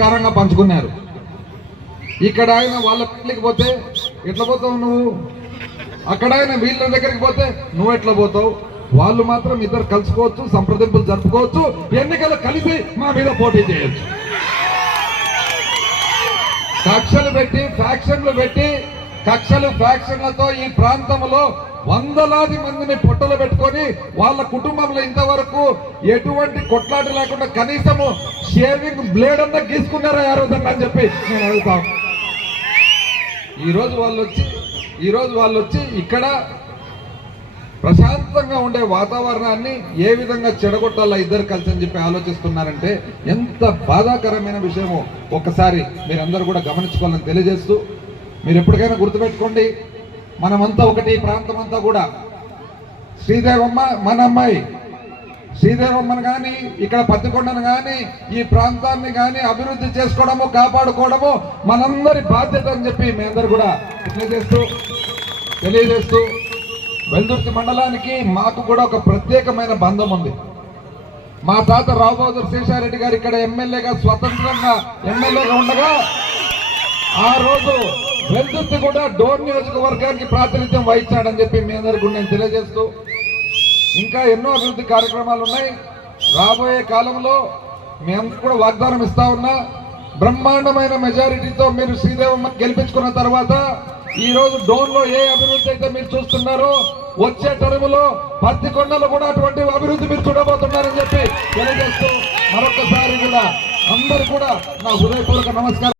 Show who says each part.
Speaker 1: ప్రకారంగా పంచుకున్నారు. ఇక్కడ ఆయన వాళ్ళ పెళ్ళికి పోతే ఎట్లా పోతావు నువ్వు? అక్కడ ఆయన వీళ్ళ దగ్గరికి పోతే నువ్వు ఎట్లా పోతావు? వాళ్ళు మాత్రం ఇద్దరు కలుసుకోవచ్చు సంప్రదింపులు జరుపుకోవచ్చు ఎన్నికలు కలిసి మా మీద పోటీ చేయొచ్చు. కక్షలు పెట్టి ఫ్యాక్షన్లు పెట్టి కక్షలు ఫ్యాక్షన్లతో ఈ ప్రాంతంలో వందలాది మందిని పొట్టలు పెట్టుకొని వాళ్ళ కుటుంబంలో ఇంతవరకు ఎటువంటి కొట్లాట లేకుండా కనీసము షేవింగ్ బ్లేడ్ అన్నా గీసుకున్నారా ఆ రోజన్నా అని చెప్పి నేను అడుగుతాం. ఈరోజు వాళ్ళు వచ్చి ఈరోజు వాళ్ళు వచ్చి ఇక్కడ ప్రశాంతంగా ఉండే వాతావరణాన్ని ఏ విధంగా చెడగొట్టాలా ఇద్దరు కలిసి అని చెప్పి ఆలోచిస్తున్నారంటే ఎంత బాధాకరమైన విషయమో ఒక్కసారి మీరందరూ కూడా గమనించుకోవాలని తెలియజేస్తూ మీరు ఎప్పటికైనా గుర్తుపెట్టుకోండి. మనమంతా ఒకటి ప్రాంతం అంతా కూడా. శ్రీదేవమ్మ మన అమ్మాయి శ్రీదేవమ్మను కానీ ఇక్కడ పత్తికొండను కానీ ఈ ప్రాంతాన్ని కానీ అభివృద్ధి చేసుకోవడము కాపాడుకోవడము మనందరి బాధ్యత అని చెప్పి మీ అందరు కూడా తెలియజేస్తూ తెలియజేస్తూ వెల్దుర్తి మండలానికి మాకు కూడా ఒక ప్రత్యేకమైన బంధం ఉంది. మా తాత రావుబహదూర్ శేషారెడ్డి గారు ఇక్కడ ఎమ్మెల్యేగా స్వతంత్రంగా ఎమ్మెల్యేగా ఉండగా ఆ రోజు వెల్దుర్తి కూడా డోర్ నియోజకవర్గానికి ప్రాతినిధ్యం వహించాడని చెప్పి మీ అందరికీ నేను తెలియజేస్తూ ఇంకా ఎన్నో అభివృద్ధి కార్యక్రమాలు ఉన్నాయి. రాబోయే కాలంలో మేము కూడా వాగ్దానం ఇస్తా ఉన్నా బ్రహ్మాండమైన మెజారిటీతో మీరు శ్రీదేవమ్మ గెలిపించుకున్న తర్వాత ఈ రోజు డోన్లో ఏ అభివృద్ధి అయితే మీరు చూస్తున్నారో వచ్చే టర్ములో పత్తికొండలో కూడా అటువంటి అభివృద్ధి మీరు చూడబోతున్నారని చెప్పి తెలియజేస్తూ మరొకసారి కూడా అందరు కూడా నా హృదయపూర్వక నమస్కారం